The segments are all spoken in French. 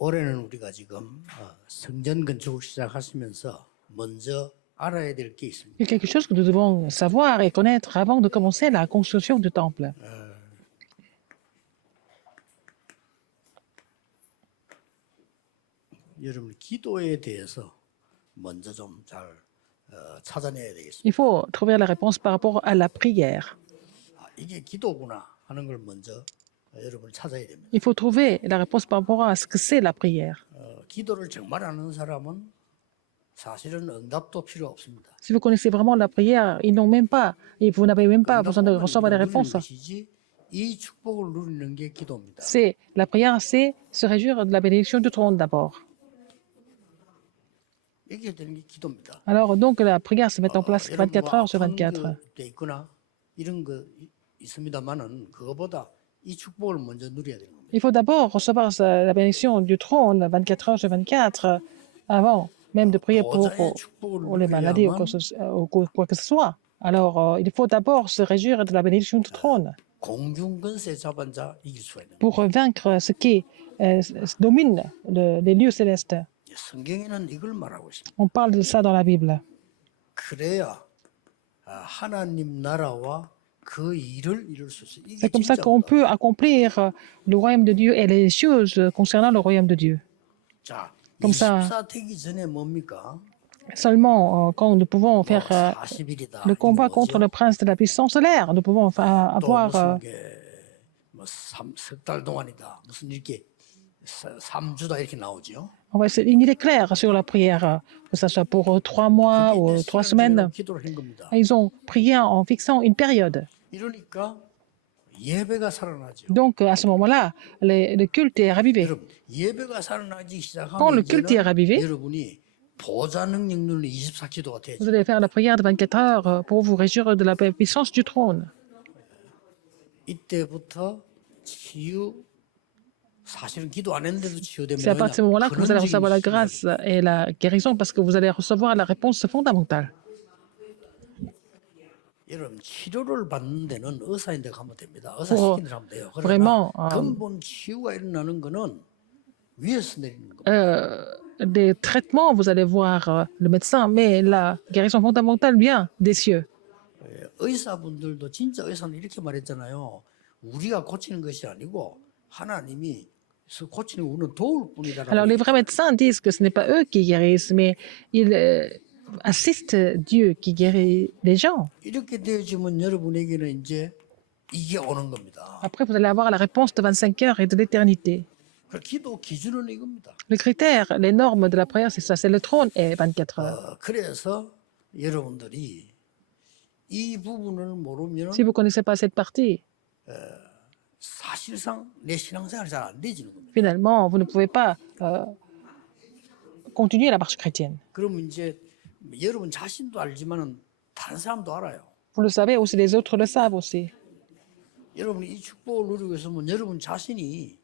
올해는 우리가 지금 성전 건축을 시작하시면서 먼저 알아야 될 게 있습니다. Il y a quelque chose que nous devons savoir et connaître avant de commencer la construction du temple. 여러분 기도에 대해서 먼저 좀 잘 찾아내야 되겠습니다. Il faut trouver la réponse par rapport à la prière. 이게 기도구나 하는 걸 먼저 여러분 찾아야 됩니다. Il faut trouver la réponse par rapport à ce que c'est la prière. 기도를 정말 아는 사람은 사실은 응답도 필요 없습니다. Si vous connaissez vraiment la prière, ils n'ont même pas, et vous n'avez même pas besoin de recevoir des réponses. 것이지 이 축복을 누리는 게 기도입니다. C'est la prière, c'est se réjouir de la bénédiction du trône d'abord. 이게 되는 게 기도입니다. Alors donc la prière se met en place 24 heures sur 24. 돼 있거나 이런 거 있습니다만은 그거보다 이 축복을 먼저 누려야 되는 겁니다. Il faut d'abord recevoir la bénédiction du trône 24 heures sur 24 avant même de prier 보좌의 축복을 pour les maladies ou quoi que ce soit. Alors il faut d'abord se réjouir de la bénédiction du trône 공중 권세 잡은 자 이길 수가 있는 pour vaincre ce qui domine les lieux célestes. 거예요. 성경에는 이걸 말하고 있습니다. On parle de ça dans la Bible. 그래야 하나님 나라와 그 일을 이룰 수 있어요. 이게 C'est comme ça qu'on 진짜입니다. peut accomplir le royaume de Dieu et les choses concernant le royaume de Dieu. 자, comme ça. 24 되기 전에 뭡니까? Seulement quand nous pouvons faire 40일이다. le combat contre le prince de la puissance solaire, nous pouvons avoir 석달 동안이다. 무슨 이렇게 3주다 이렇게 나오죠. il est clair sur la prière, que ce soit pour 3 mois ou 3 semaines. 기도를 한 겁니다. Ils ont prié en fixant une période. 이러니까 예배가 살아나죠. Donc à ce moment-là, le culte est ravivé. 여러분, 예배가 살아나기 Quand le 시작하면 culte est ravivé, 여러분이 보좌 능력 누리는 24기도가 되죠. vous allez faire la prière de 24 heures pour vous réjouir de la puissance du trône. 이때부터 치유 사실은 기도 안 했는데도 치유되면 C'est à partir de ce moment-là que vous allez recevoir la grâce et la guérison parce que vous allez recevoir la réponse fondamentale. 여러분 치료를 받는 데는 의사인데 가면 됩니다. 의사 시키는 데 가면 돼요. vraiment, 그러나 근본 치유가 일어나는 거는 위에서 내리는 겁니다. Des traitements, vous allez voir le médecin, mais la guérison fondamentale vient des cieux. 의사분들도 진짜 의사는 이렇게 말했잖아요. 우리가 고치는 것이 아니고 하나님이 고치는 우리는 도울 뿐이다라고. Alors les vrais médecins disent que ce n'est pas eux qui guérissent, mais ils assistent Dieu qui guérit les gens. 이렇게 되어지면 여러분에게는 이제 이게 오는 겁니다. Après, vous allez avoir la réponse de 25 heures et de l'éternité. 기도 기준은 이겁니다. Le critère, les normes de la prière, c'est ça, c'est le trône et 24 heures. 그래서 여러분들이 이 부분을 모르면 Si vous ne connaissez pas cette partie, 사실상 내 신앙생활이 잘 안 되지는 겁니다. finalement, vous ne pouvez pas continuer la marche chrétienne. 그러면 이제 여러분 자신도 알지만은 다른 사람도 알아요. Vous le savez aussi, les autres le savent aussi. 여러분이 이 축복을 누리고 있으면 여러분 자신이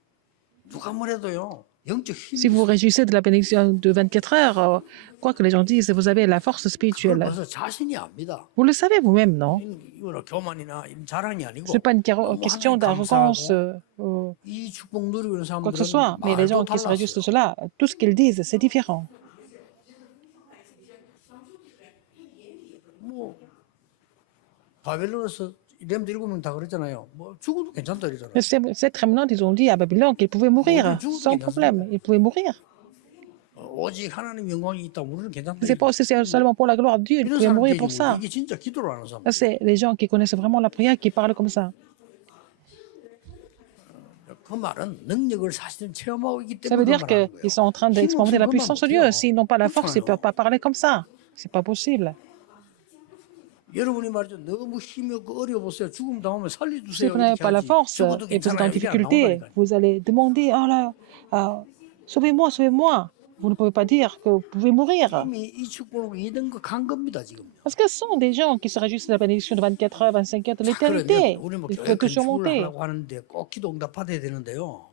누가 뭐래도요 영적 힘이 Si vous vous réjouissez de la bénédiction de 24 heures, quoi que les gens disent, vous avez la force 그걸 spirituelle. 벌써 자신이 압니다. Vous le savez vous-même, non? 이거는 교만이나 이런 자랑이 아니고 Ce n'est pas une question d'arrogance, 이 축복 누리고 있는 quoi que ce 사람들은 soit, mais les gens 말도 qui se réjouissent de 달랐어요. cela, tout ce qu'ils disent, c'est différent. 뭐 바벨론에서 렘드 7명 다 그랬잖아요. 뭐 죽어도 괜찮다 이러잖아요. Ces remnants, ils ont dit à Babylone qu'ils pouvaient mourir sans problème. Ils pouvaient mourir. 오직 하나님 영광이 있다. 우리는 괜찮다. C'est pas c'est seulement pour la gloire de Dieu, ils 이런 pouvaient 사람 mourir pour ça. 이게 진짜 기도를 하는 사람. Ça, c'est les gens qui connaissent vraiment la prière qui parlent comme ça. 그 말은 능력을 사실은 체험하고 있기 Ça veut 때문에 dire 말하는 거예요. qu'ils sont en train d'expérimenter la puissance de Dieu. S'ils n'ont pas la force, ils ne peuvent pas parler comme ça. C'est pas possible. 여러분이 말이죠. 너무 힘이 없고 어려워 보세요. 죽음 당하면 Si 살려주세요. vous n'avez pas la force et vous êtes en difficulté, vous allez demander, oh là, sauvez-moi, sauvez-moi. Vous ne pouvez pas dire que vous pouvez mourir. 이미 이 축복을 이던 거간 겁니다 지금. Parce que ce sont des gens qui se réjouissent de la bénédiction de 24 heures, 25 heures de l'éternité. 우리 뭐 Ils 교회 peuvent tout 건축을 surmonter. 하려고 하는데 꼭 기도 응답 받아야 되는데요.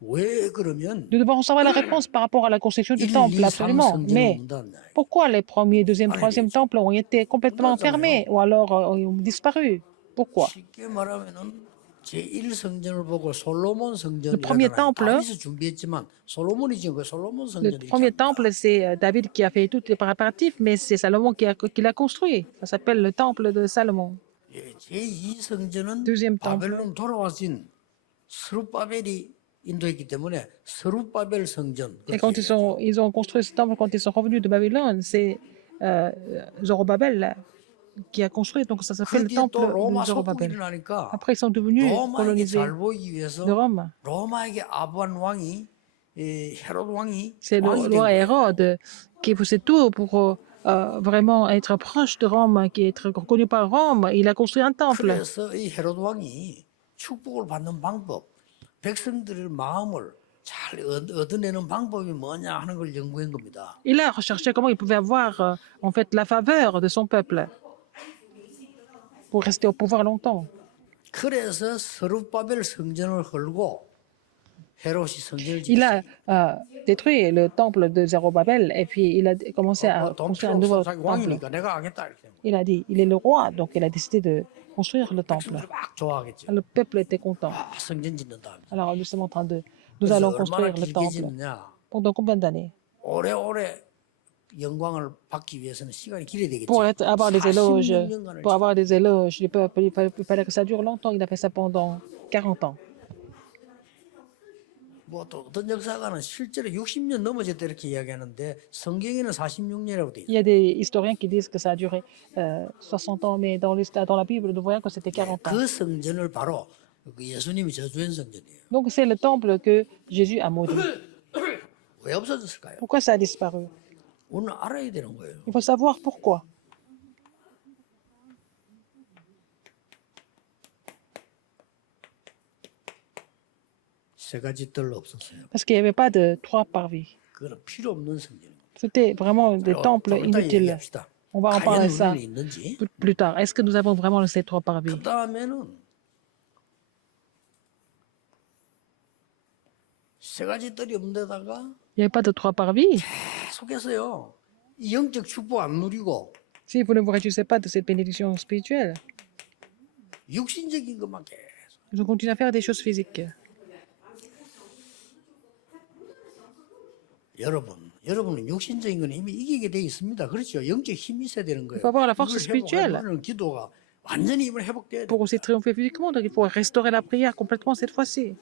왜 그러면 Nous devons savoir la réponse par rapport à la construction du 1, temple, 2, 3 absolument. 성전을 Mais 문 닫나요? pourquoi les premiers, deuxième, troisième temples ont été complètement fermés ou alors ont disparu? Pourquoi? 쉽게 말하면은 제1성전을 보고 솔로몬 Le 성전이라는 premier temple, 다윗이 준비했지만 솔로몬이 지은 거 솔로몬 le 성전이 premier temple, c'est David qui a fait tous les préparatifs, mais c'est Salomon qui l'a construit. Ça s'appelle le temple de Salomon. 제2성전은 Deuxième temple. 바벨론 돌아와신 스룹바벨이 인도했기 때문에 스룹바벨 성전. Et quand ils ont construit ce temple, quand ils sont revenus de Babylone, c'est Zorobabel là, qui a construit. Donc ça s'appelle 그 le 뒤에 temple 또 de 로마 속국이 Zorobabel. 일어나니까 Après, ils sont devenus 로마에게 colonisés 잘 보이기 de 위해서 Rome. 로마에게 아부한 왕이 헤롯 왕이 C'est le 왕이 된 roi 거예요. Hérode qui possède tout pour vraiment être proche de Rome, qui est être reconnu par Rome. Il a construit un temple. 그래서 이 헤롯 왕이 축복을 받는 방법, 백성들의 마음을 잘 얻어내는 방법이 뭐냐 하는 걸 연구한 겁니다. Il a recherché comment il pouvait avoir en fait la faveur de son peuple pour rester au pouvoir longtemps. 그래서 스룹바벨 성전을 헐고 헤롯이 성전을 Il 지었어요. a détruit le temple de Zérobabel et puis il a commencé à 돈 construire 필요 un nouveau 없어. 자기 temple. 왕이니까 내가 하겠다 이렇게. Il a dit, il est le roi, donc il a décidé de construire le temple. 백성들이 막 좋아하겠죠. Le peuple était content. 아, 성전 짓는다. Alors nous sommes en train de, nous 그래서 allons 얼마나 construire le 길게 temple. 짓느냐. Pendant combien d'années? 오래오래 영광을 받기 위해서는 시간이 길어야 되겠죠. Pour avoir des éloges, 46년간을 pour avoir des éloges du peuple, il fallait que ça dure longtemps. Il a fait ça pendant 40 ans. 뭐 또 어떤 역사가는 실제로 60년 넘어졌다 이렇게 이야기하는데 성경에는 46년이라고 돼 Il 있어요. y a des historiens qui disent que ça a duré 60 ans, mais dans la Bible, nous voyons que c'était 40 ans. 그 성전을 바로 그 예수님이 저주한 성전이에요. Donc c'est le temple que Jésus a maudit. 왜 없어졌을까요? Pourquoi ça a disparu? 오늘 알아야 되는 거예요. Il faut savoir pourquoi. 세 가지 뜰 없었어요. Parce qu'il n'y avait pas de trois parvis. 그건 필요 없는 성전입니다. C'était vraiment des temples 좀 이따 inutiles. 얘기합시다. On va en parler 과연 ça 우리는 있는지. plus tard. Est-ce que nous avons vraiment ces trois parvis? 그 다음에는 세 가지 뜰이 없는 데다가 Il n'y avait pas de trois parvis. 계속해서요. 이 영적 축복 안 누리고 Si vous ne vous réjouissez pas de cette bénédiction spirituelle, 육신적인 것만 계속. ils ont continué à faire des choses physiques. 여러분은 육신적인 건 이미 이기게 돼 있습니다. 그렇죠? 영적 힘이 있어야 되는 거예요. Il faut avoir la force 이걸 spirituelle. 회복하는 기도가 완전히 이번 회복돼야 Pour 돼요. aussi triompher physiquement, donc il faut restaurer la prière complètement cette fois-ci.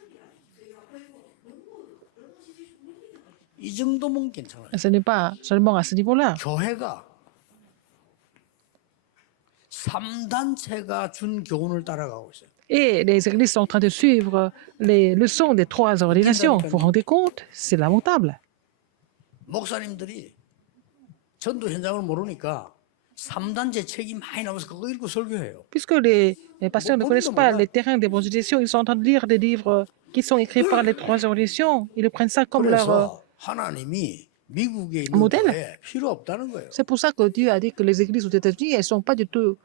이 정도면 괜찮아요. Et ce n'est pas seulement à ce niveau-là. 교회가 3단체가 준 교훈을 따라가고 있어요. Et les églises sont en train de suivre les leçons des trois ordinations. Vous vous rendez compte? C'est lamentable. 목사님들이 전도 현장을 모르니까 3단체 책이 많이 나와서 그거 읽고 설교해요. Puisque les pasteurs ne connaissent pas les terrains d'évangélisation, ils sont en train de lire des livres qui sont écrits par les trois ordinations. Ils prennent ça comme leur... 그래서 하나님이 미국에 있는 모델? 교회에 필요 없다는 거예요. C'est pour ça que Dieu a dit que les églises aux États-Unis, elles ne sont pas du tout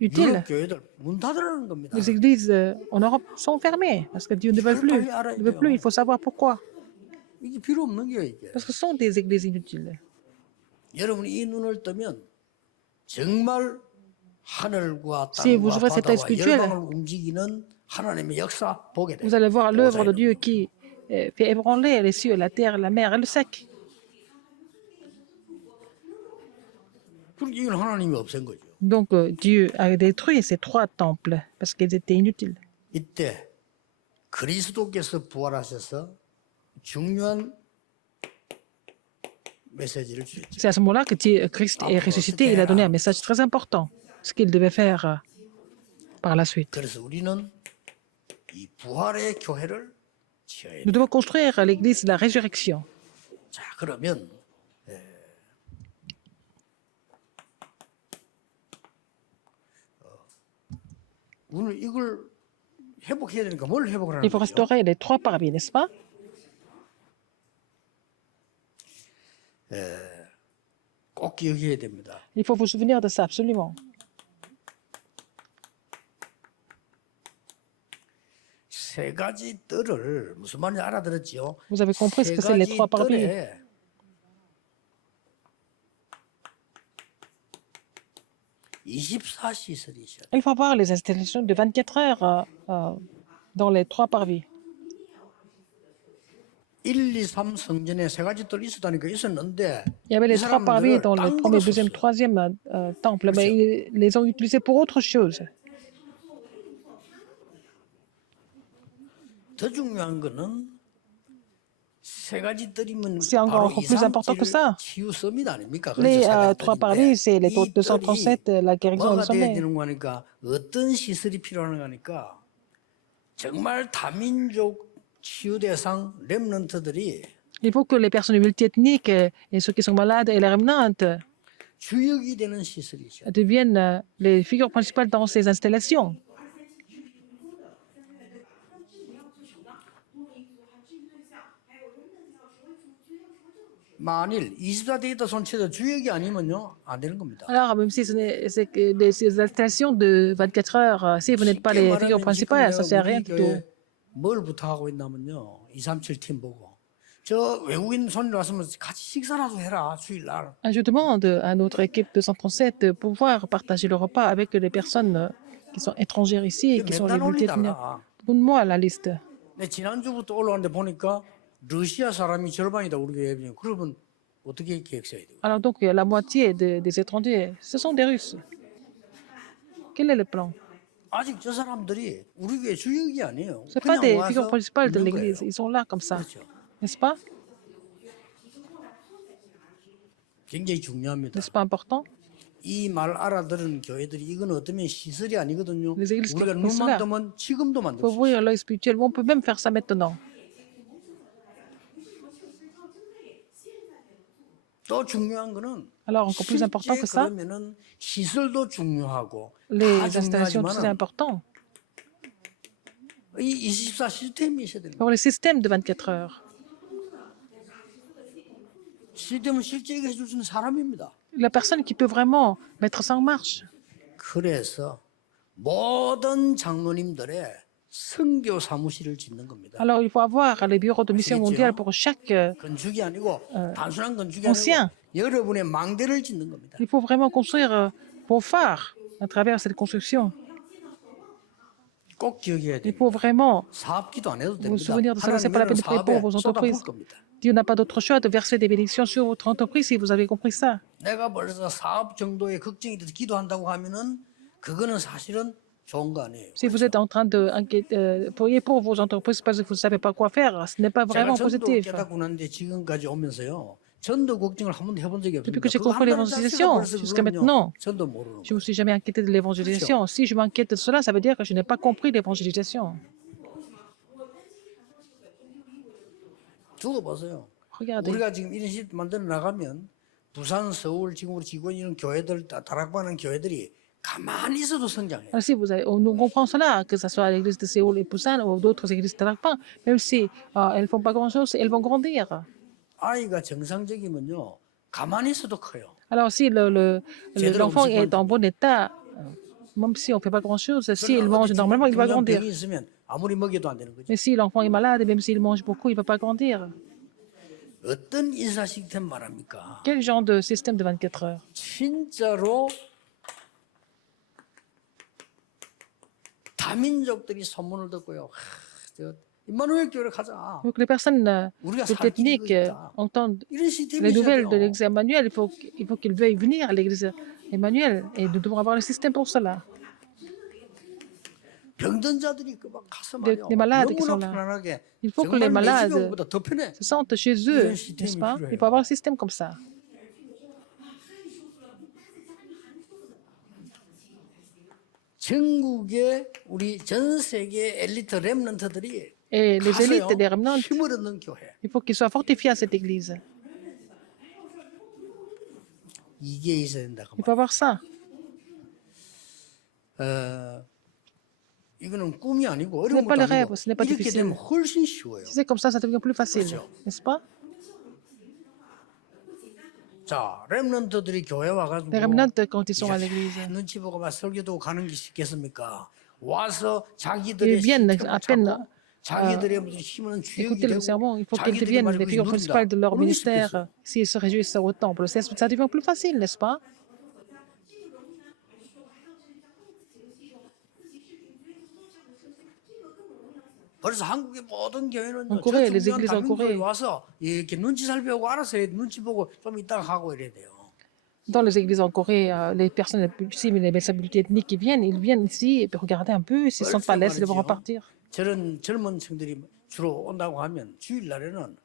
utiles. 유럽 교회들 문 닫으라는 겁니다. Les églises en Europe sont fermées parce que Dieu ne veut plus. Ne veut plus, il faut savoir pourquoi. 이게 필요 없는 게 이게. Parce que ce sont des églises inutiles. 여러분이 이 눈을 뜨면 정말 하늘과 Si vous 땅과 ouvrez cet œil 바다와 spirituel, 열방을 움직이는 하나님의 역사 보게 돼요. vous allez voir l'œuvre de Dieu qui fait ébranler les cieux, la terre, la mer et le sec. 그러니까 이건 하나님이 없앤 거죠. Donc Dieu a détruit ces trois temples parce qu'ils étaient inutiles. 이때 그리스도께서 부활하셔서 중요한 메시지를 주셨죠. C'est à ce moment-là que Christ est ressuscité. Il a donné un message très important, ce qu'il devait faire par la suite. 그래서 우리는 이 부활의 교회를 지어야 돼요. Nous devons construire l'église de la résurrection. 자, 그러면 오늘 이걸 회복해야 되니까 뭘 회복을 하는 Il faut 거죠? restaurer les trois parvis, n'est-ce pas? 꼭 기억해야 됩니다. Il faut vous souvenir de ça absolument. 세 가지 뜰을 무슨 말인지 알아들었지요? Vous avez compris ce 세 que c'est les 가지 trois parvis. 뜰에 24 시설이 있어야 돼. Il faut avoir les installations de 24 heures dans les 3 parvis. 1, 2, 3 성전에 세 가지 뜰 있었다니까 있었는데 Il y avait 이 les 3 parvis 사람들을 dans le 딴 premier, 거로 deuxième, 썼어. troisième temple, mais ils les ont utilisés pour autre chose. 더 중요한 거는 세 가지 뜰이면 C'est 바로 encore plus important que 237을 ça. 치유 썸이 아닙니까? Les 그렇죠. 세 가지 3 뜰인데 parvis, c'est les 이 237, 뜰이 la guérison et le 뭐가 돼야 sommeil. 되는 거니까 어떤 시설이 필요한가 하니까 정말 다민족 치유 대상 렘넌트들이 Il faut que les personnes multiethniques et ceux qui sont malades et les remnantes 주역이 되는 시설이 있어요. deviennent les figures principales dans ces installations. 만일 24 데이터 손체도 주역이 아니면요 안 되는 겁니다. Alors, même si c'est que ces installations de 24 heures, si vous n'êtes pas 쉽게 les figures 말하면 지금 principales, ça 내가 sert à rien 우리 du tout. 교회 뭘 부탁하고 있냐면요 237 팀 보고 저 외국인 손님 왔으면 같이 식사라도 해라 주일날. Je demande à notre équipe de 137 de pouvoir partager le repas avec les personnes qui sont étrangères ici et qui sont les 몇 달 multiethniques. 올리다가 Donne-moi la liste. 내 지난주부터 올라왔는데 보니까 러시아 사람이 절반이다 우리 교회 중에. 그러면 어떻게 계획 세워야 돼요? Alors donc, la moitié des étrangers, ce sont des Russes. Quel est le plan? 아직 저 사람들이 우리 교회 주역이 아니에요. Ce pas 그냥 des figures 와서 principales de 있는 l'Église. 거예요. Ils sont là comme ça, 그렇죠. n'est-ce pas? 굉장히 중요합니다. N'est-ce pas important? 이 말 알아들은 교회들이 이건 어쩌면 시설이 아니거든요. Les églises 우리가 qui font 눈만 cela. 뜨면 지금도 Il 만들 faut 수 있어요. ouvrir l'œil spirituel. On peut même faire ça maintenant. 또 중요한 거는 Alors, encore plus important 실제 que ça, 그러면은 시설도 중요하고 다 les installations, tout c'est 중요하지만 important. 이 24 시스템이 있어야 되는 거예요. Pour les systèmes de 24 heures, 시스템은 실제 이거 해줄 수 있는 사람입니다. la personne qui peut vraiment mettre ça en marche. 그래서 모든 장로님들의 선교 사무실을 짓는 겁니다. Alors, il faut avoir les bureaux de mission mondiale pour chaque. 건축이 아니고 단순한 건축이 ancien. 아니고 여러분의 망대를 짓는 겁니다. Il faut vraiment construire vos phares à travers cette construction. 꼭 기억해야 Il 돼요. faut vraiment 사업기도 안 해도 vous 됩니다. souvenir de ça. C'est pas la peine de prier pour vos entreprises. 쏟아부을 겁니다. Dieu n'a pas d'autre choix de verser des bénédictions sur votre entreprise si vous avez compris ça. 내가 벌써 사업 정도의 걱정이 돼서 기도한다고 하면은 그거는 사실은 좋은 거 아니에요. Si vous êtes en train de prier pour vos entreprises parce que vous ne savez pas quoi faire, ce n'est pas 제가 vraiment 전도 positif. 깨닫고 났는데 지금까지 오면서요. 전도 걱정을 한 번도 해본 적이 Depuis que j'ai 없습니다. compris l'évangélisation, jusqu'à maintenant, 전도 모르는 je ne me 거예요. suis jamais inquiété de l'évangélisation. Si je m'inquiète de cela, ça veut dire que je n'ai pas compris l'évangélisation. 두고 보세요. Regardez. 우리가 지금 이런 시스템 만들어 나가면 부산, 서울, 지금 우리 직원 이런 교회들 다락방하는 교회들이 가만히 있어도 성장해요. Alors, si vous avez, nous comprenons cela, que ce soit à l'église de Séoul et Busan ou d'autres églises de Tarakpan, même si elles ne font pas grand-chose, elles vont grandir. 아이가 정상적이면요. 가만히 있어도 커요. Alors, si l'enfant est en bon état, même si on ne fait pas grand-chose, s'il mange normalement, il va grandir. 병이 있으면 아무리 먹여도 안 되는 거죠. Mais si l'enfant est malade, même s'il mange beaucoup, il ne va pas grandir. 어떤 인사 시스템 말합니까? Quel genre de système de 24 heures? 진짜로 다민족들이 소문을 듣고요. 임마누엘 교회를 가자. Donc, les personnes 우리가 techniques entendent 이런 시스템이 les 있어야 nouvelles de 돼요. l'église Emmanuel. Il faut qu'ils veuillent venir à l'église Emmanuel et nous devons avoir le système pour cela. 병든 자들이 막 가서 Des 말이야. malades qui 너무나 sont là. 편안하게. Il faut que les 정말 내 집에 온 malades 것보다 더 편해. se sentent chez eux, n'est-ce pas? Il faut avoir un système comme ça. 전국의 우리 전 세계 엘리트 렘넌트들이 Et les 가서요, élites des remnants, 힘을 얻는 교회. il faut qu'ils soient fortifiés à cette église. 이게 있어야 된다. 그 Il faut avoir ça. 이거는 꿈이 아니고 Ce n'est 어려운 pas 것도 le rêve, 아니고 ce n'est pas 이렇게 difficile. 되면 훨씬 쉬워요. Si c'est comme ça devient plus facile, n'est-ce pas? 자, 렘넌트들이 교회 와가지고 Les remnants, quand ils sont à l'église, 눈치 보고 막 설교도 가는 게 쉽겠습니까? 와서 ils 자기들의 viennent 시스템을 à peine 찾고 자기들의 무슨 힘은 주역이 écouter le 되고 sermon, il faut qu'ils 자기들이 deviennent les 말고 figures 누린다. principales de leur 얼마나 쉽겠어요? ministère s'ils se réjouissent au temple. Ça devient plus facile, n'est-ce pas? 벌써 한국의 모든 En 교회는 Corée, 저 les 중요한 églises en 다민교회 Corée, 와서 이렇게 눈치 살펴보고 알아서 눈치 보고 좀 이따가 가고 이래야 돼요. dans les églises en Corée, les personnes, si les médecins multiethniques qui viennent, ils viennent ici et puis regarder un peu, s'ils ne sont pas à 벌써 l'aise, ils vont 말이죠. repartir. 저런 젊은 층들이 주로 온다고 하면 주일날에는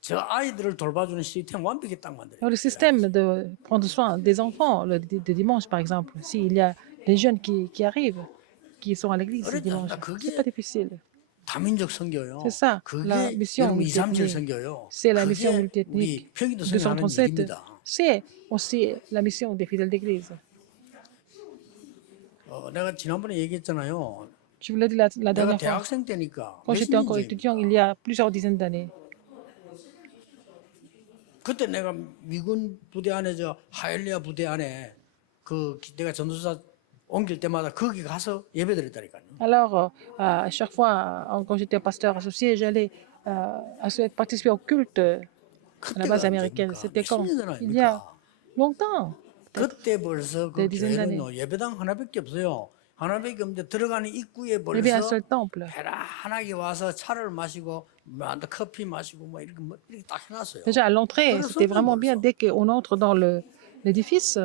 저 아이들을 돌봐주는 시스템 완벽히 딱 만들어요. Alors, le système de prendre soin des enfants de dimanche, par exemple, s'il y a des jeunes qui arrivent, qui sont à l'église ce 어렵지 dimanche, 않다. c'est pas 그게 difficile. 다민족 선교요. C'est ça, la 그게 mission 여러분 237 multiethnique. 선교요. C'est la mission 그게 multiethnique. 우리 평균도 선교하는 237, 일입니다. c'est aussi la mission des fidèles d'église. 내가 지난번에 얘기했잖아요. Je vous l'ai dit la 내가 dernière fois. 대학생 때니까 Quand j'étais encore 몇십 étudiant, 년째입니까? il y a plusieurs dizaines d'années. 그때 내가 미군 부대 안에 저 하엘리아 부대 안에 내가 전도사 옮길 때마다 거기 가서 예배드렸다니까요. Alors, à chaque fois, quand j'étais pasteur associé, j'allais participer au culte à la base 그때가 américaine. 언제입니까? C'était 몇십 quand? 년 전 Il y a 아닙니까? longtemps. 그때 벌써 그 des dizaines 교회는요 예배당 하나밖에 없어요. 하나밖에 없는데 들어가는 입구에 Il y avait un 벌써 seul temple. 편안하게 와서 차를 마시고 커피 마시고 뭐 이렇게 딱 해놨어요. Déjà, à l'entrée, 그래서 c'était vraiment bien. 벌써 Dès qu'on entre dans l'édifice,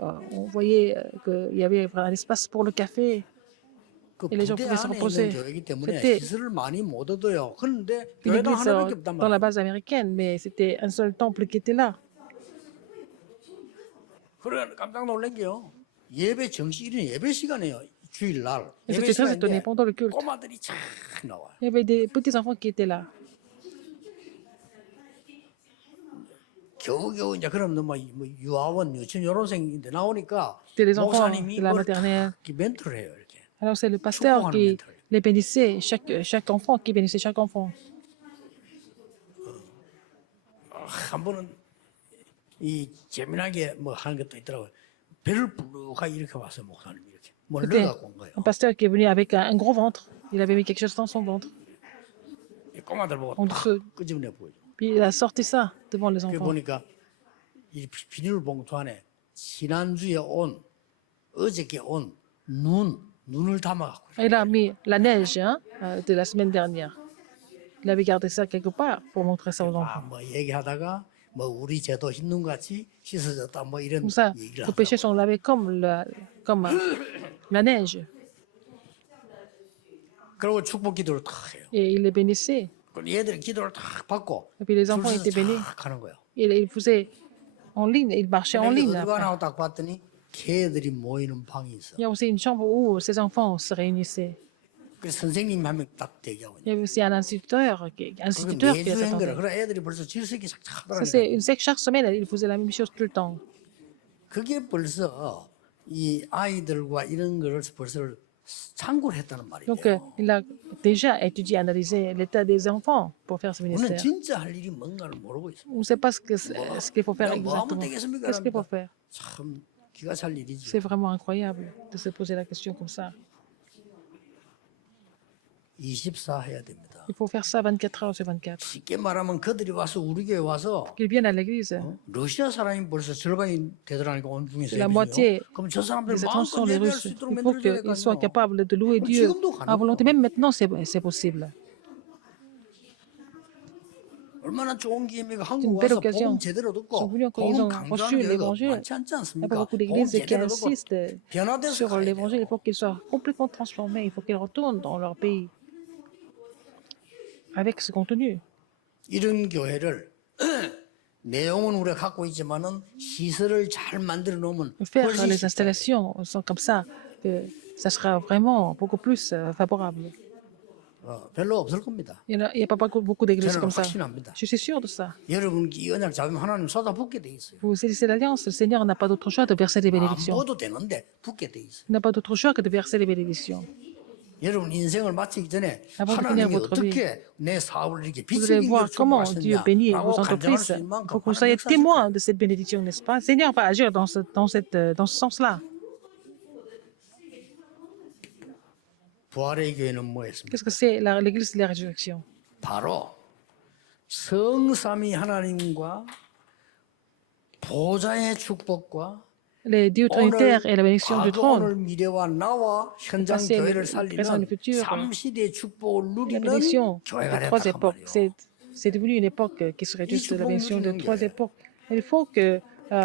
on voyait qu'il y avait un espace pour le café 그 et les gens 부대 pouvaient se 안에 있는 reposer. 교회이기 때문에 C'était 시설을 많이 못 얻어요. 그런데 une 교회당 église 하나밖에 없단 dans la 말이에요. base américaine, mais c'était un seul temple qui était là. 그래 깜짝 놀란 게요. 예배 정식일은 예배 시간이에요. 주일날 Et 예배 j'étais très étonné 시간인데 pendant le culte. 꼬마들이 쫙 나와요. Il y avait des petits enfants qui étaient là. 겨우겨우 이제 그럼 뭐 유아원, 유치원, 요런생인데 나오니까 C'était les enfants 목사님이 de la 뭘 maternelle. 딱 멘트를 해요 이렇게. Alors c'est le pasteur 축복하는 qui 멘트를. les bénissait, chaque enfant qui bénissait chaque enfant. 한 번은 이 재미나게 뭐 하는 것도 있더라고요. 배를 부르고 이렇게 왔어요 목사님 이렇게 뭘 C'était 넣어갖고 온 거예요. un pasteur qui est venu avec un gros ventre. Il avait mis quelque chose dans son ventre. 이 꼬마들 보고 On 탁 se- 끄집어내 보여줘. Puis il a sorti ça devant les 그게 enfants. 보니까 이 비닐봉투 안에 지난주에 온 어저께 온 눈을 담아갖고 Il a mis la neige hein, de la semaine dernière. Il avait gardé ça quelque part pour montrer ça aux enfants. 뭐 얘기하다가 뭐 우리 제도 흰눈 같이 씻어졌다 뭐 이런 Comme ça, 얘기를 vos 하더라고요. péchés sont lavés comme la neige. 그리고 축복 기도를 탁 해요. Et il les bénissait. 그럼 얘들이 기도를 탁 받고 Et puis les 줄 enfants 서서 étaient bénis. 탁 하는 거예요. Il faisait en ligne, il marchait en 근데 ligne. 어디 après. 가나 딱 봤더니 개들이 모이는 방이 있어. Il y a aussi une chambre où ces enfants se réunissaient. 그 선생님 한 명 딱 대기하고 있는. Il y avait aussi un instituteur qui 그게 매주 한 거라. attendait. 그래 애들이 벌써 질색이 Ça, 착착하더라니까. c'est chaque semaine, il faisait la même chose tout le temps. 그게 벌써 이 아이들과 이런 거를 벌써 참고를 했다는 말이에요. Donc, il a déjà étudié, analysé l'état des enfants pour faire ce 우리는 ministère. 진짜 할 일이 뭔가를 모르고 있어. On ne sait pas ce qu'il faut faire 내가 뭐 하면 exactement. 되겠습니까? Qu'est-ce qu'il faut faire? 참 기가 찰 일이지. C'est vraiment incroyable de se poser la question comme ça. 24 해야 됩니다. Il faut faire ça 24 heures sur 24. 쉽게 말하면 그들이 와서 우리 교회 와서 Qu'ils viennent à l'église. 러시아 사람이 벌써 절반이 되더라니까 온 중에서 La 예배를요. moitié 그럼 저 사람들 Les étrangers sont 마음껏 les 예배할 Russes. 수 있도록 Il faut 만들어줘야 qu'ils soient 되니까요. capables de louer Dieu à volonté. Même maintenant, c'est possible. 얼마나 좋은 기회입니까? une 한국 belle 와서 occasion. 복음 제대로 Ils 듣고 sont venus quand ils 복음 ont 강조하는 reçu 교회가 l'évangile. 많지 않지 Il n'y a pas 않습니까? beaucoup 복음 d'églises qui 제대로 듣고 insistent 변화돼서 sur 가야 l'évangile. Il 돼요. faut qu'ils soient complètement transformés. Il faut qu'ils retournent dans leur pays avec ce contenu. 이런 교회를 내용은 우리가 갖고 있지만은 시설을 잘 만들어 놓으면 Faire 훨씬 les 쉽다. installations sont comme ça, que ça sera vraiment beaucoup plus favorable. 별로 없을 겁니다. Il n'y a pas beaucoup d'églises 저는 comme ça. 확신합니다. Je suis sûr de ça. 여러분 이 언약 잡으면 하나님 쏟아붓게 돼 있어요. Vous saisissez l'alliance, le Seigneur n'a pas d'autre choix de verser des 안 bénédictions. 먹어도 되는데 붓게 돼 있어요. Il n'a pas d'autre choix que de verser des bénédictions. 여러분 인생을 마치기 전에 Avant de finir 하나님이 votre vie, 어떻게 내 사업을 이렇게 Vous devez 빛을 voir comment Dieu bénit 축복하셨냐라고 vos 간증할 entreprises. 수 있는 Il 만큼 faut que vous 하나님 soyez 역사하실 témoin 거예요. de cette bénédiction, n'est-ce pas? Le Seigneur va agir dans ce sens-là. 부활의 교회는 뭐였습니까? Qu'est-ce que c'est l'église de la résurrection? 바로 성삼위 하나님과 보좌의 축복과 les dieux trinitaires et la bénédiction du 과거, trône, 오늘, 미래와 나와 현장 passé, 교회를 le présent et le 살리는 futur, 3시대의 축복을 la 누리는 bénédiction 교회가 de trois 됐단 époques. 말이에요. C'est devenu une époque qui se réjouit de la 축복 bénédiction de 누리는 trois 게 époques. Il faut que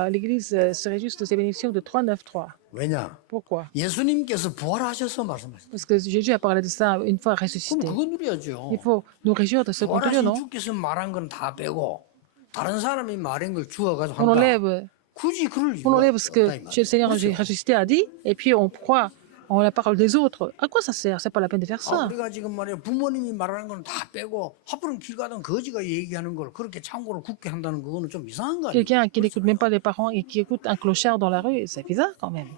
l'Église se réjouisse de ces bénédictions de 3-9-3. 왜냐? Pourquoi? 예수님께서 부활하셔서 말씀하셨어요. Parce que Jésus a parlé de ça une fois 그럼 ressuscité. 그거 누려야죠. Il faut nous réjouir de ce contenu, 부활하신 non? 주께서 말한 건 다 빼고 다른 사람이 말한 걸 주워가지고 On 한다. enlève, 굳이 그럴 on 이유가 enlève ce 없다 que 이 말이에요. le Seigneur 그렇죠? ressuscité a dit, et puis on croit en la parole des autres. À quoi ça sert? C'est pas la peine de faire ça. 우리가 지금 말이야 부모님이 말하는 건 다 빼고 하필은 길 가던 거지가 얘기하는 걸 그렇게 참고로 굳게 한다는 그거는 좀 이상한 거 아니에요? Quelqu'un qui n'écoute même pas les parents et qui écoute un clochard dans la rue, c'est bizarre quand même.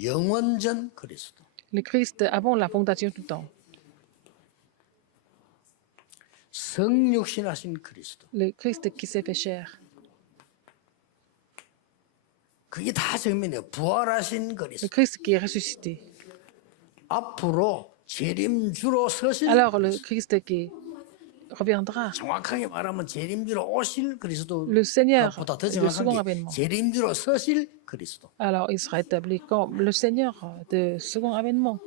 영원전 그리스도. Le Christ avant la fondation du temps. 성육신하신 그리스도. Le Christ qui s'est fait chair. 그게 다 정면이에요. 부활하신 Le 그리스도. Christ qui est ressuscité. 앞으로 재림주로 서실 Alors le Christ qui reviendra. 정확하게 말하면 재림주로 오실 그리스도. Le Seigneur, 보다 더 le second 정확한 게 avènement. 재림주로 서실 그리스도. Alors il sera établi comme le Seigneur de second avènement.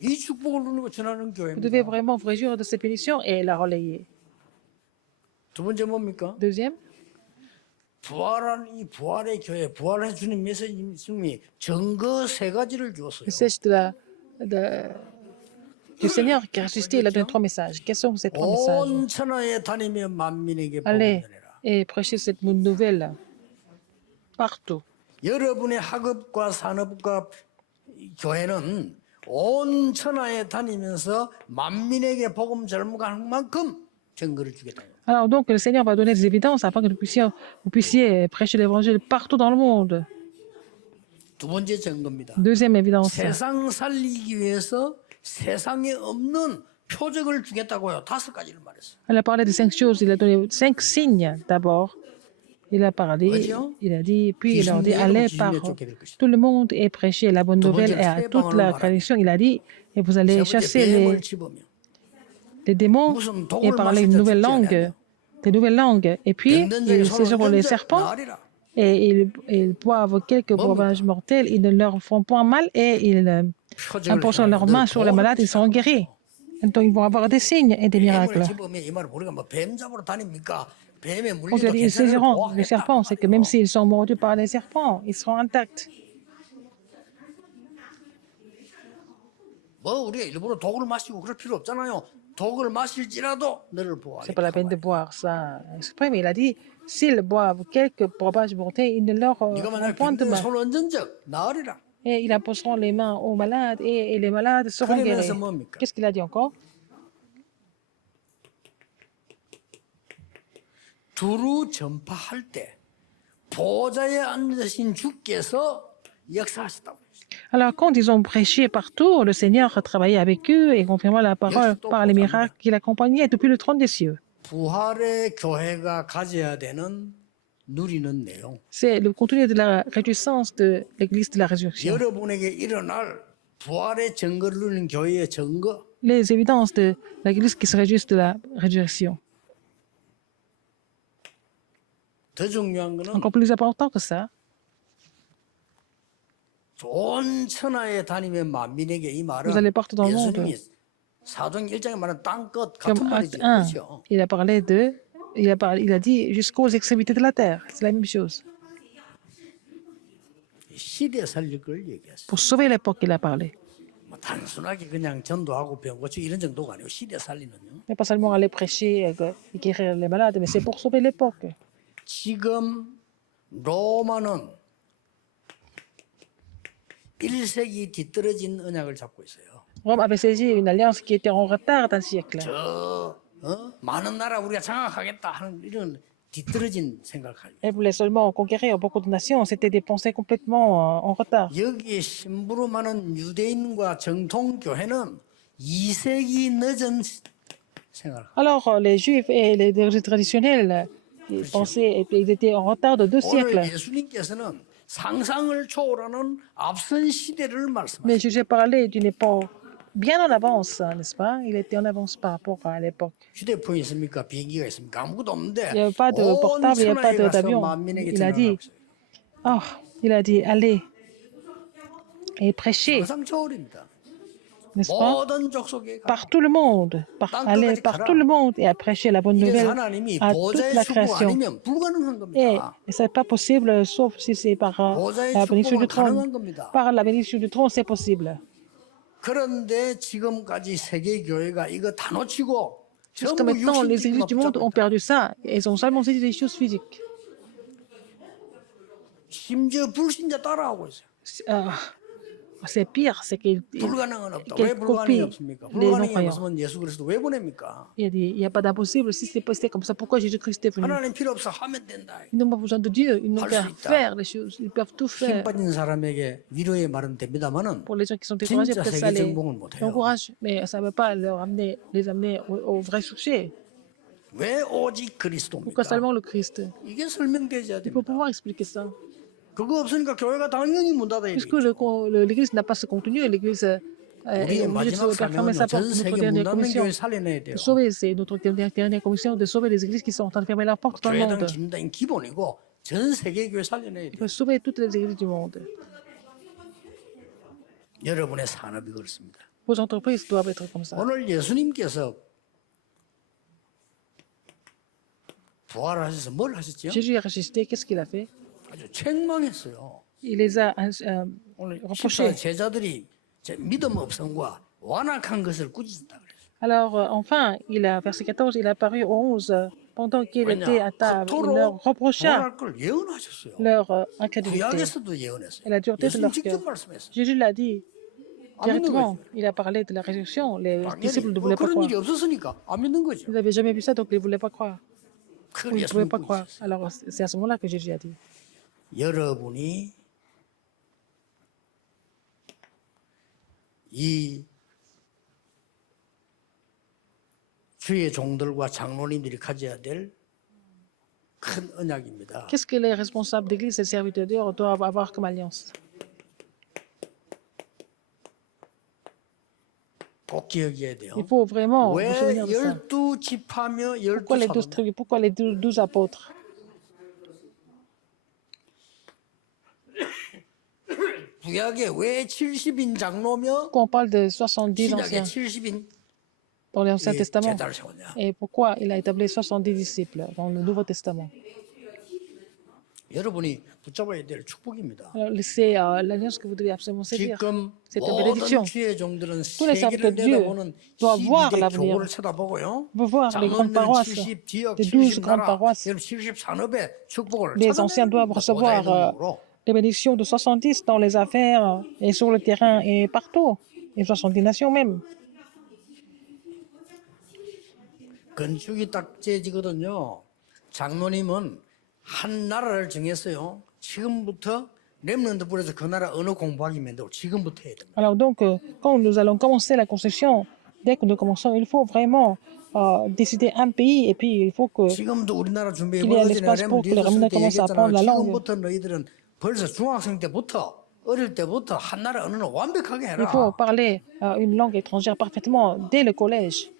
이 축복을 누리고 전하는 Vous devez 교회입니다. vraiment vous réjouir de cette bénédiction et la relayer. 두 번째 뭡니까? Deuxième, 부활한 이 부활의 교회, 부활의 주님 예수님이 증거 세 가지를 주었어요. le message du Seigneur qui est ressuscité, il a donné trois messages. Quels sont ces trois messages? 온 천하에 다니며 만민에게 Allez 복음 전해라. et prêchez cette bonne nouvelle partout. 여러분의 학업과 산업과 교회는 온 천하에 다니면서 만민에게 복음 전무하는 만큼 증거를 주겠다. Alors donc le Seigneur va donner des évidences afin que vous puissiez prêcher l'évangile partout dans le monde. 두 번째 증거입니다. Deuxième évidence, 세상 살리기 위해서 세상에 없는 표적을 주겠다고요. 5가지를 말했어요. elle a parlé de 5 choses, il a donné 5 signes d'abord. Il a parlé, il a dit, puis il leur dit, allez par tout le monde et prêchez la bonne nouvelle et à toute la création. Il a dit, et vous allez 세 번째 chasser 뱀을 집으며 les démons et parler une nouvelle langue, des nouvelles langues. Et puis, 병든 자에게 ils 손을 séjournent les 얹어 serpents 나으리라. et ils boivent quelques breuvages mortels. Ils ne leur font point mal et ils 표적을 imposent leurs mains sur les malades, ils seront guéris. Donc, ils vont avoir des signes et des 뱀을 miracles. 집으면 이 말은 우리가 뭐 뱀 잡으러 다닙니까? 뱀에 On 물려도 dit, ils 괜찮을 saisiront les serpents, c'est que même s'ils sont mordus par les serpents, ils seront intacts. 뭐 우리가 일부러 독을 마시고 그럴 필요 없잖아요. 독을 마실지라도 너를 C'est pas la peine de 보호하겠다. boire ça exprès, mais il a dit, s'ils boivent quelques breuvages mortels, ils ne leur 네가 font 만약 point de 병든 mal. 손을 얹은 적 나으리라. Et ils imposeront les mains aux malades et les malades seront guéris. 그러면서 뭡니까? Qu'est-ce qu'il a dit encore? 두루 전파할 때 보좌에 앉으신 주께서 역사하셨다고. Alors, quand ils ont prêché partout, le Seigneur a travaillé avec eux et confirmant la parole par les miracles qui l'accompagnaient depuis le trône des cieux. 부활의 교회가 가져야 되는 누리는 내용. C'est le contenu de la réjouissance de l'Église de la résurrection. 여러분에게 일어날 부활의 증거를 누리는 교회의 증거. Les évidences de l'Église qui se réjouissent de la résurrection. 더 중요한 거는 Encore plus important que ça, 온 천하에 다니면 만민에게 이 말은 Vous allez partout dans le monde. 예수님이 사도행 1장에 말한 땅끝 comme 같은 acte 말이죠. 1, 그렇죠? il a parlé de, il a dit jusqu'aux extrémités de la terre. C'est la même chose. 시대 살릴 걸 얘기했어요. Pour sauver l'époque, il a parlé. 뭐 단순하게 그냥 전도하고 병 고치고 이런 정도가 아니고 시대 살리는요. Mais pas seulement aller prêcher et guérir les malades, mais c'est pour sauver l'époque. 지금 로마는 1세기 뒤떨어진 언약을 잡고 있어요. Rome avait saisi une alliance qui était en retard d'un siècle. 많은 나라 우리가 장악하겠다 하는 이런 뒤떨어진 생각을. Elle voulait seulement conquérir beaucoup de nations. C'était des pensées complètement en retard. 여기에 심부름 많은 유대인과 정통 교회는 2세기 늦은 생각을. Alors, les Juifs et les traditionnels ils pensaient, ils étaient en retard de 2 오늘 siècles. 예수님께서는 상상을 초월하는 앞선 시대를 말씀하십니다. Mais Jésus a parlé d'une époque bien en avance, n'est-ce pas? Il était en avance par rapport à l'époque. 휴대폰이 있습니까? 비행기가 있습니까? 아무것도 없는데 Il n'y avait pas de 온 portable, il n'y avait pas 천하에 가서 d'avion. 만민에게 Il a 전하라고 dit, 했어요. il a dit, allez et prêchez, 상상 초월입니다. n'est-ce pas? 모든 족속에 가. Par tout le monde, aller par tout le monde et à prêcher la bonne 이래서 nouvelle 하나님이 à toute 보좌의 la 축복 création. 아니면 불가능한 Et 겁니다. ce n'est pas possible sauf si c'est par 보좌의 la bénédiction du 축복은 가능한 trône. 겁니다. Par la bénédiction du trône, c'est possible. 그런데 지금까지 세계 교회가 이거 다 놓치고 Jusqu'à 전부 maintenant, les églises du monde ont 육신적인 perdu ça. Elles ont seulement saisi des choses physiques. 심지어 불신자 따라하고 있어요. Euh, c'est pire, c'est qu'il 불가능은 없다. qu'elle 왜 불가능이 copie 없습니까? les 불가능이 non-croyants. 없으면 예수 그리스도 왜 보냅니까? Il dit, il n'y a pas d'impossible. Si c'est passé comme ça, pourquoi Jésus-Christ est venu? 하나님 필요 없어 하면 된다. Ils n'ont pas besoin de Dieu. Ils n'ont 할 qu'à 수 있다. faire les choses. Ils peuvent tout 힘 faire. 빠진 사람에게 위로의 말은 됩니다만은 Pour les gens qui sont découragés, 진짜 peut-être 세계 ça les 정복은 못해요. encourage, mais ça ne veut pas les amener au vrai succès. 왜 오직 Pourquoi 그리스도입니까? seulement le Christ? 이게 설명되어야 Il faut 됩니다. pouvoir expliquer ça. 그거 없으니까 교회가 당연히 문 닫아야 Puisque 돼요. l'Église n'a pas ce contenu, l'Église est 우리의 obligée de 마지막 fermer sa 사명은요, porte. 전 Notre 세계 문 dernière 닫는 commission, 교회 살려내야 돼요. de sauver, c'est notre dernière commission de sauver les églises qui sont en train de fermer leurs portes dans le 교회당 monde. 김당 기본이고 전 세계 교회 살려내야 Il 돼요. faut sauver toutes les églises du monde. 여러분의 산업이 그렇습니다. Vos entreprises doivent être comme ça. 오늘 예수님께서 부활하셔서 뭘 하셨죠? Jésus est ressuscité, qu'est-ce qu'il a fait? 아주 책망했어요. Il les a 오늘 reprochés. 14 제자들이 믿음 없음과 완악한 것을 꾸짖었다 그랬어요. Alors, enfin, verset 14, il est apparu aux 11 pendant qu'il était à table. Il leur 그토록 reprocha 부활할 걸 예언하셨어요. leur incrédulité 구약에서도 예언했어요. et la dureté de 예수님 leur 직접 cœur. 말씀했어요. Jésus l'a dit 안 믿는 directement. 거죠. Il a parlé de la résurrection. Les 당연히 disciples ne voulaient pas 그런 croire. 일이 없었으니까 안 믿는 거죠. Ils n'avaient jamais vu ça, donc ils ne voulaient pas croire. 그걸 Ils ne pouvaient 예수님 pas croire. 꾸짖었어요. Alors, c'est à ce moment-là que Jésus a dit, 여러분이 이 주의 종들과 장로님들이 가져야 될 큰 언약입니다. qu'est-ce que les responsables d'église et serviteurs de Dieu doivent avoir comme alliance? 꼭 기억해야 돼요. Il faut vraiment 왜 vous souvenir de ça. 12지파며 Pourquoi les 12 12사도 tribus? Pourquoi les 12 apôtres? 구약에 왜 70인 장로며 Pourquoi on parle de 70 신약에 anciens 70인 dans l'Ancien Testament? 제자를 세웠냐? Et pourquoi il a établi 70 disciples dans le Nouveau Testament? 여러분이 붙잡아야 될 축복입니다. Alors, c'est l'alliance que vous devez absolument saisir. 지금 C'est une bénédiction. 모든 주의 종들은 Tous les serviteurs 세계를 de Dieu 내다보는 doivent voir 12대 l'avenir. 교구를 쳐다보고요. Vous voir les grandes 장로들은 paroisses, 70 지역, les 12 70 grandes 나라, paroisses. 70 산업의 축복을 Les anciens doivent recevoir les bénédictions de 70 dans les affaires et sur le terrain et partout, et 70 nations même. 건축이 딱 재지거든요. 장로님은 한 나라를 정했어요. 지금부터 렘넌트 불에서 그 나라 언어 공부하기 만들고 지금부터 해야 됩니다. Alors donc, quand nous allons commencer la construction, dès que nous commençons, il faut vraiment décider un pays et puis il faut que 지금도 우리나라 준비해 qu'il y ait 보지 l'espace pour que les Raméniens commencent à apprendre la langue. 지금부터 너희들은 벌써 중학생 때부터 어릴 때부터 한 나라 언어는 완벽하게 Il 해라. faut parler une langue étrangère parfaitement dès le collège.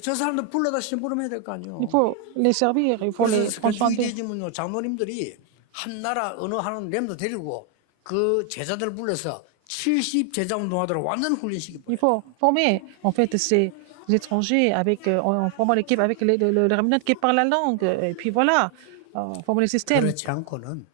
저 사람들 불러다 심부름해야 될 거 아니에요. Il faut les servir, il faut les 그래서 prendre soin d'eux. 건축이되지면요 장로님들이 한 나라 언어 하는 렘도 데리고 그 제자들 불러서 70 제자 운동하도록 완전 훈련시키. Il faut former en fait ces étrangers avec, en formant l'équipe avec le Raméniens qui parle la langue. Et puis voilà, former le système 그렇지 않고는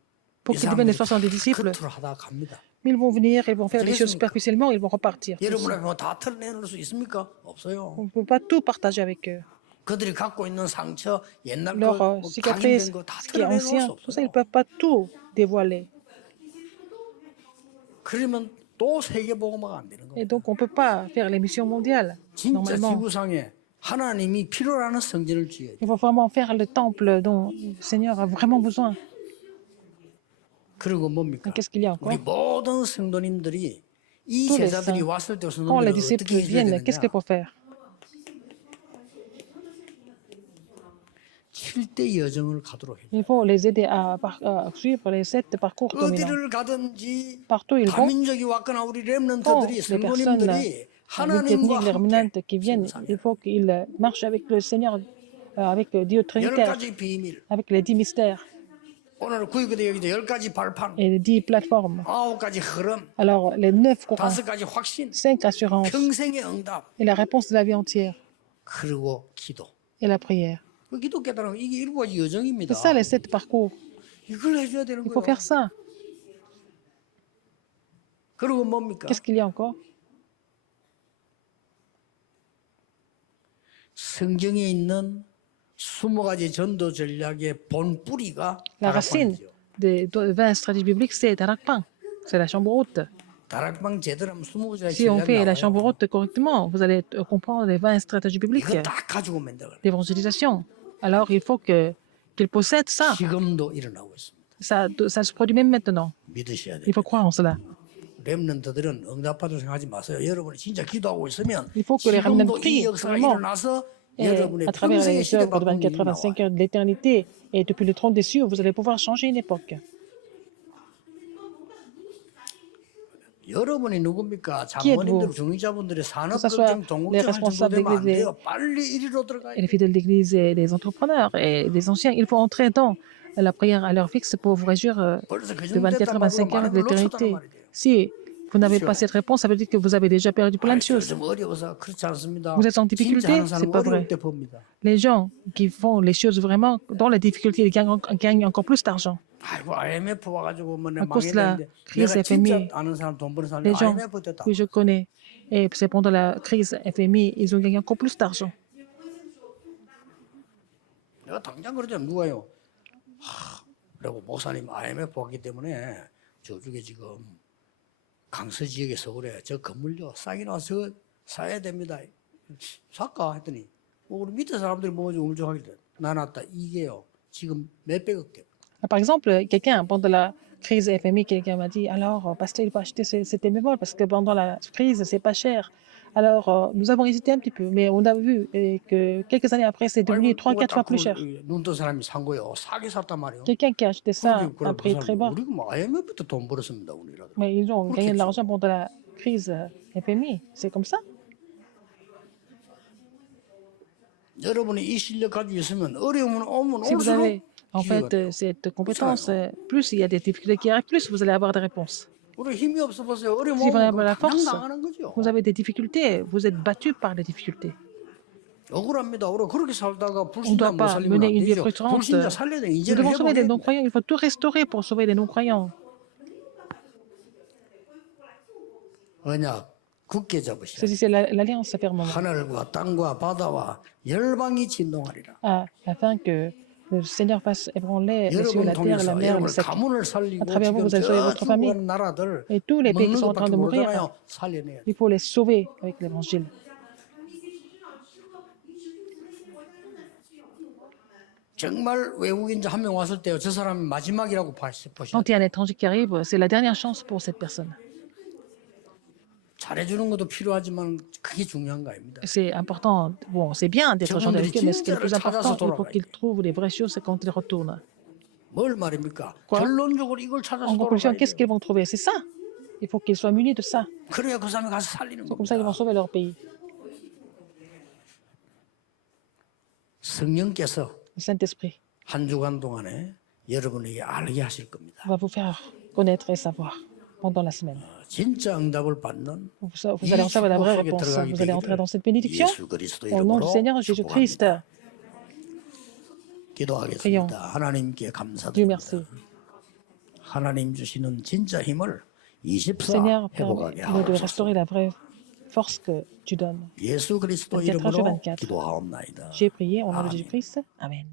pour 이 qu'ils deviennent les 사람들이 70 disciples. 끝으로 하다가 갑니다. Ils vont venir, ils vont faire des choses 그렇습니까? superficiellement, ils vont repartir. 여러분 앞에 뭐다 털어내놓을 수 있습니까? 없어요. On ne peut pas tout partager avec eux. 그들이 갖고 있는 상처, 옛날 Leurs 거, cicatrices, 각인된 거 다 ce qui est 털어내놓을 ancien, 수 tout ça, ils 없어요. ne peuvent pas tout dévoiler. 그러면 또 세계복음화가 안 되는 거예요. Et donc, on ne peut pas faire les missions mondiales, 진짜 normalement. 지구상에 하나님이 필요로 하는 성전을 지어야 돼. Il faut vraiment faire le temple dont le Seigneur a vraiment besoin. 그리고 뭡니까? Et qu'est-ce qu'il y a encore? 우리 모든 성도님들이 이 Tous les 제자들이 saints, 왔을 때 quand les 성도들을 disciples 어떻게 해줘야 viennent, qu'est-ce qu'il 되느냐? faut faire? 7대 여정을 가도록 해요. Il faut les aider à suivre les 7 parcours dominants. 어디를 가든지 Partout où ils vont, 다민족이 왔거나 우리 quand 렘넌트들이 les personnes 성도님들이 multiethniques, 하나님과 les 함께 revenantes qui viennent, il 승상해요. faut qu'ils marchent avec le Seigneur, avec Dieu 열 Trinitaire, 가지 비밀. avec les 10 mystères 오늘 구입구대 여기도 10가지 발판, et les 10 plateformes. 9가지 흐름, Alors, les 9 courants, 5가지 확신, 5 assurances 평생의 응답, et la réponse de la vie entière 그리고 기도. et la prière. 그 기도 깨달으면 이게 7가지 여정입니다. C'est ça les 7 parcours. 이걸 해줘야 되는 Il faut 거예요. faire ça. 그리고 뭡니까? Qu'est-ce qu'il y a encore? 성경에 있는 20가지 전도 전략의 본 뿌리가 La racine 다락방이죠. des 20 stratégies bibliques, c'est Darakpan. C'est la chambre haute. 다락방 제대로 하면 20가지 Si on 전략 fait la 나와요. chambre haute correctement, vous allez comprendre les 20 stratégies bibliques 이거 딱 가지고 맨다 그래. d'évangélisation. Alors, il faut qu'ils possèdent ça. 지금도 일어나고 있습니다. Ça se produit même maintenant. 믿으셔야 돼요. Il faut croire en cela. 렘넌트들은 응답받을 생각하지 마세요. 여러분이 진짜 기도하고 있으면 Il faut que les remnants 지금도 이 prient 역사가 vraiment. 일어나서 Et 여러분의 à travers 평생의 les 시대 œuvres de 바꾸는 일이 24 25 나와요. heures de l'éternité et depuis le trône des cieux, vous allez pouvoir changer une époque. 여러분이 누굽니까? Qui êtes-vous? 장모님들, 중위자분들의 산업 Que ce soit 경쟁 les 동국제가 responsables 정도되면 안 d'église 돼요. 빨리 이리로 들어가야 Et les 돼요. fidèles d'église et les entrepreneurs et les anciens, il faut entrer dans la prière à l'heure fixe pour vous réjouir 벌써 그 de 정도 24 됐단 à 25 말로 heures de 많은 걸 놓쳤다는 l'éternité. 말이에요. Si vous n'avez pas cette réponse, ça veut dire que vous avez déjà perdu plein de choses. 좀 어려워서 그렇지 않습니다. Vous êtes en 진짜 difficulté, 하는 c'est 사람은 pas vrai. 어려울 때 봅니다. Les gens qui font les choses vraiment dans la difficulté, ils gagnent encore plus d'argent. 아이고 IMF 와가지고 뭐내 À cause de la 망했는데 crise 내가 진짜 FMI, 아는 사람 돈 버는 사람이 Les gens IMF 됐다. que je connais, et c'est pendant la crise FMI, ils ont gagné encore plus d'argent. 내가 당장 그러잖아. 누가요? 그리고 목사님 IMF 왔기 때문에 저쪽에 지금 강서 지역에서 그래. 저 건물요 싸게 나와서 사야 됩니다. 살까 했더니 우리 밑에 사람들이 뭐지 울적하길래 나눴다. 이게요 지금 몇백억 개. Par exemple, quelqu'un, pendant la crise FMI, quelqu'un m'a dit, alors, pasteur, il faut acheter cet émémol parce que pendant la crise, c'est pas cher. Alors, nous avons hésité un petit peu, mais on a vu que quelques années après, c'est devenu 3-4 fois plus cher. 눈뜬 사람이 산 거요. 싸게 샀단 말이에요. Quelqu'un qui a acheté ça à 그래, un prix très bas, 우리가 뭐 IMF 때 돈 벌었습니다. 우리라도. mais ils ont gagné de l'argent pendant la crise FMI. C'est comme ça. 여러분이 이 실력 가지고 있으면 어려움은 오면 Si vous 올수록 avez en 기회가 fait 돼요. cette compétence, plus il y a des difficultés qui arrivent, plus vous allez avoir des réponses. 우리 힘이 없어 보세요. 어려움 Si vous 오면 avez la 그냥 force, 당하는 거죠. vous avez des difficultés, vous êtes battu par les difficultés. 억울합니다. 우리 그렇게 살다가 On ne 불신자 doit 못 pas 살리면 mener 안 une vie 되죠. frustrante. 불신자 살려야 돼. Nous 이제는 devons sauver des 해보게. non-croyants. Il faut tout restaurer pour sauver les non-croyants. 언약 굳게 잡으시라. Saisissez l'alliance fermement, 하늘과 땅과 바다와 열방이 진동하리라. afin que le Seigneur fasse ébranler les cieux, 여러분 la terre, la 통해서 mer, le 여러분 sec. 가문을 살리고 À travers vous, 지금 vous allez sauver 저 votre famille. 죽어가는 나라들 Et tous les pays qui 먹는 sont en train 것밖에 de mourir, 모르잖아요. 살려내야 돼. il faut les sauver avec l'évangile. 정말 외국인자 한 명 왔을 때요. 저 사람이 마지막이라고 보셔야 Quand il y a un étranger qui arrive, c'est la dernière chance pour cette personne. 잘해주는 것도 필요하지만 그게 중요한 거 아닙니다. C'est important, bon, c'est bien d'être gentil avec eux, mais ce qui est le plus important, il faut qu'ils trouvent les vraies choses quand ils retournent. 뭘 말입니까? Quoi? 결론적으로 이걸 찾아서 En conclusion, 돌아가야 qu'est-ce 돼요. qu'ils vont trouver? C'est ça. Il faut qu'ils soient munis de ça. 그래야 그 사람이 가서 살리는 C'est comme ça qu'ils vont 겁니다. sauver leur pays. 성령께서 Le Saint-Esprit 한 주간 동안에 여러분에게 알게 하실 겁니다. va vous faire connaître et savoir pendant la semaine. 진짜 응답을 받는 Vous allez en savoir la vraie réponse. Vous allez entrer dans cette bénédiction 예수 그리스도 au nom du 이름으로 Seigneur Jésus-Christ. 축복합니다. 기도하겠습니다. 하나님께 Dieu 감사드립니다. merci. 하나님 주시는 진짜 힘을 24 Seigneur, 회복하게 permets-nous de 하옵소서. restaurer la vraie force que tu donnes. 예수 그리스도 24 이름으로 24. 기도하옵나이다. J'ai prié au nom de Jésus-Christ. Amen.